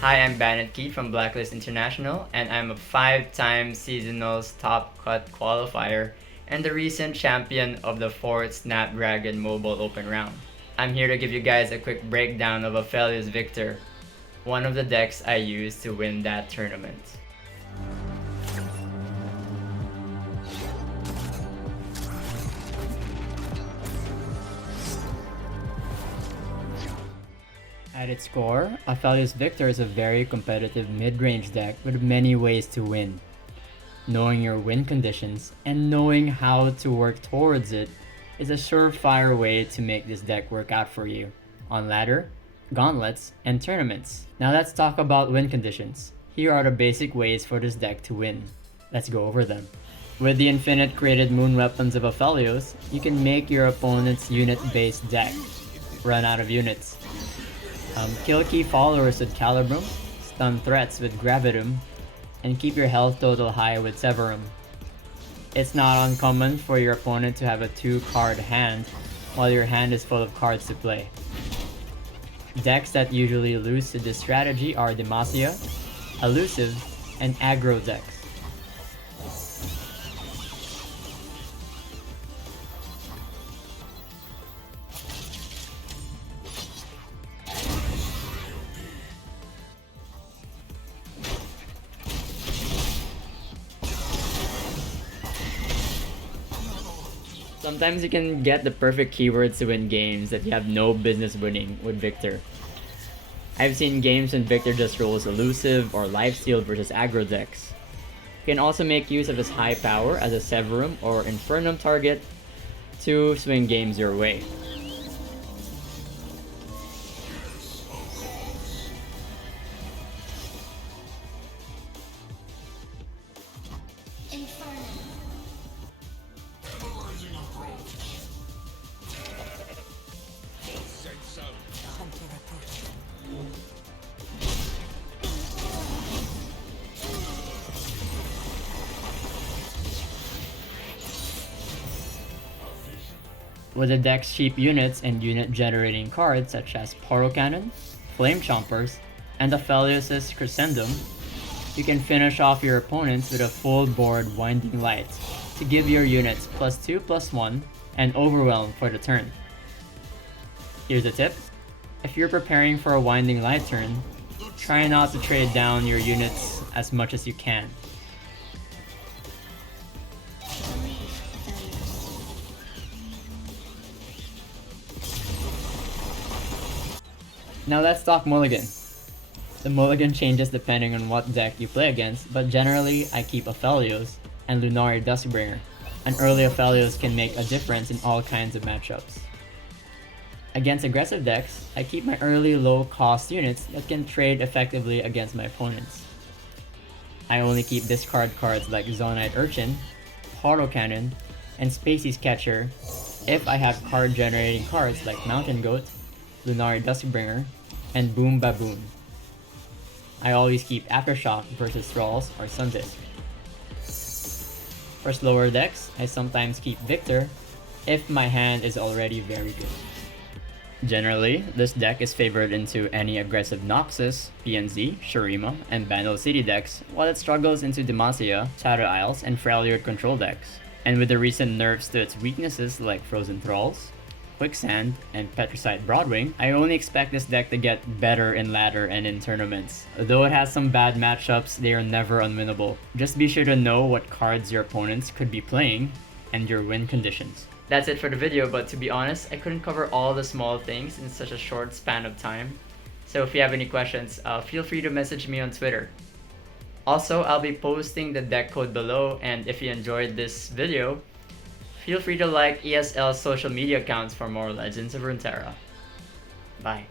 Hi, I'm Bandit Keith from Blacklist International, and I'm a 5-time Seasonals Top Cut qualifier and the recent champion of the 4th Snapdragon Mobile Open round. I'm here to give you guys a quick breakdown of Aphelios Viktor, one of the decks I used to win that tournament. At its core, Aphelios Viktor is a very competitive mid-range deck with many ways to win. Knowing your win conditions and knowing how to work towards it is a surefire way to make this deck work out for you on ladder, gauntlets, and tournaments. Now let's talk about win conditions. Here are the basic ways for this deck to win. Let's go over them. With the infinite created moon weapons of Aphelios, you can make your opponent's unit-based deck run out of units. Kill key followers with Calibrum, stun threats with Gravitum, and keep your health total high with Severum. It's not uncommon for your opponent to have a 2-card hand while your hand is full of cards to play. Decks that usually lose to this strategy are Demacia, Elusive, and Aggro decks. Sometimes you can get the perfect keywords to win games that you have no business winning with Viktor. I've seen games when Viktor just rolls Elusive or Lifesteal versus aggro decks. You can also make use of his high power as a Severum or Infernum target to swing games your way. With the deck's cheap units and unit generating cards such as Poro Cannon, Flame Chompers, and Aphelios' Crescendum, you can finish off your opponents with a full board Winding Light to give your units +2/+1 and Overwhelm for the turn. Here's a tip: if you're preparing for a Winding Light turn, try not to trade down your units as much as you can. Now let's talk mulligan. The mulligan changes depending on what deck you play against, but generally I keep Aphelios and Lunari Duskbringer. An early Aphelios can make a difference in all kinds of matchups. Against aggressive decks, I keep my early low-cost units that can trade effectively against my opponents. I only keep discard cards like Zonite Urchin, Poro Cannon, and Spacey's Catcher if I have card-generating cards like Mountain Goat, Lunari Duskbringer, and Boom Baboon. I always keep Aftershock versus Thralls or Sundisk. For slower decks, I sometimes keep Viktor if my hand is already very good. Generally, this deck is favored into any aggressive Noxus, PNZ, Shurima, and Bandle City decks, while it struggles into Demacia, Shadow Isles, and Freljord control decks. And with the recent nerfs to its weaknesses like Frozen Thralls, Quicksand, and Petricite Broadwing, I only expect this deck to get better in ladder and in tournaments. Though it has some bad matchups, they are never unwinnable. Just be sure to know what cards your opponents could be playing and your win conditions. That's it for the video, but to be honest, I couldn't cover all the small things in such a short span of time. So if you have any questions, feel free to message me on Twitter. Also, I'll be posting the deck code below, and if you enjoyed this video, feel free to like ESL's social media accounts for more Legends of Runeterra. Bye.